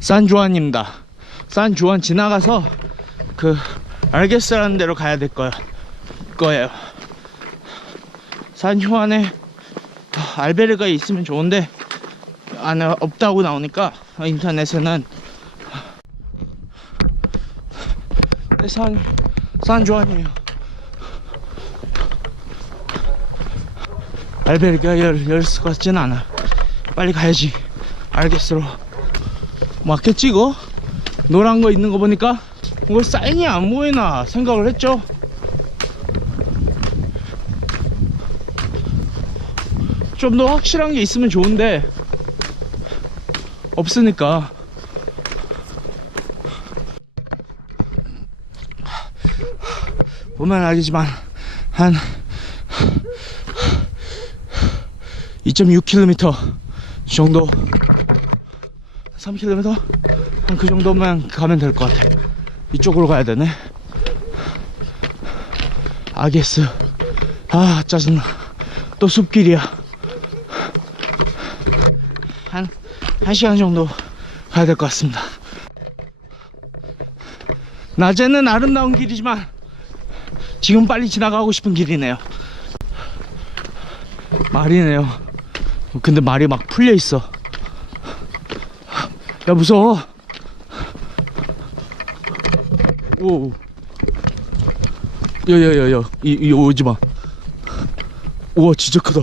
산주안입니다. 산주안 지나가서 그 알게스라는 데로 가야 될 거야. 거예요. 산주안에 알베르가 있으면 좋은데 안에 없다고 나오니까 인터넷에는 네, 산 산주안이에요. 알베르가 열, 열수 같진 않아. 빨리 가야지. 알겠어. 맞겠지 이거? 노란 거 있는 거 보니까 이거 사인이 안 보이나 생각을 했죠. 좀 더 확실한 게 있으면 좋은데 없으니까 보면 알겠지만 한 2.6km 정도 3km 한 그 정도만 가면 될 것 같아. 이쪽으로 가야 되네. 아게스 아 짜증나. 또 숲길이야. 한 1시간 정도 가야 될 것 같습니다. 낮에는 아름다운 길이지만 지금 빨리 지나가고 싶은 길이네요. 말이네요. 근데 말이 막 풀려 있어 야 무서워. 오. 야야야야 이, 이 오지마. 우와 진짜 크다.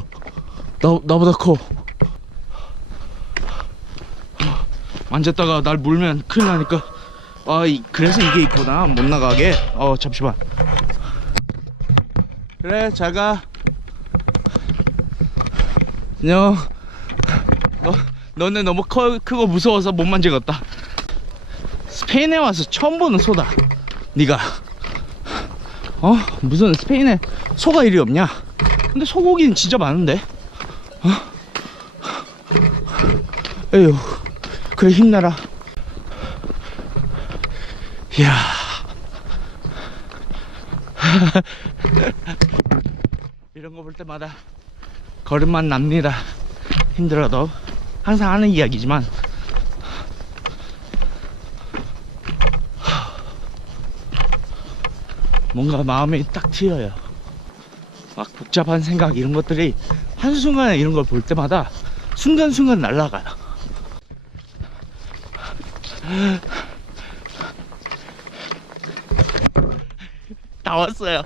나, 나보다 커. 만졌다가 날 물면 큰일 나니까. 아 이, 그래서 이게 있구나. 못 나가게. 어 잠시만. 그래 잘가. 안녕. 너, 너네 너무 커, 크고 무서워서 못 만지겠다. 스페인에 와서 처음 보는 소다. 네가 어? 무슨 스페인에 소가 이리 없냐? 근데 소고기는 진짜 많은데? 어? 에휴 그래 힘내라. 이야. 이런 거 볼 때마다 걸음만 납니다. 힘들어도 항상 하는 이야기지만. 뭔가 마음이 딱 트여요. 막 복잡한 생각 이런 것들이 한순간에 이런 걸 볼 때마다 순간순간 날아가요. 다 왔어요.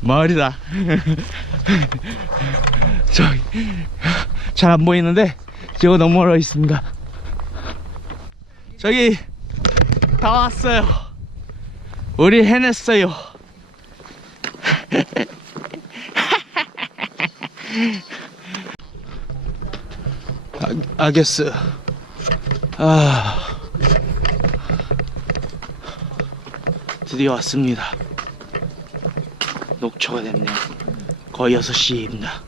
마을이다. 저기 잘 안 보이는데 저거 너무 멀어 있습니다. 저기 다 왔어요. 우리 해냈어요. 아, 알겠어. 아. 드디어 왔습니다. 녹초가 됐네요. 거의 6시입니다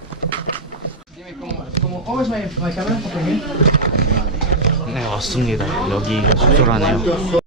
네 왔습니다. 여기가 숙소라네요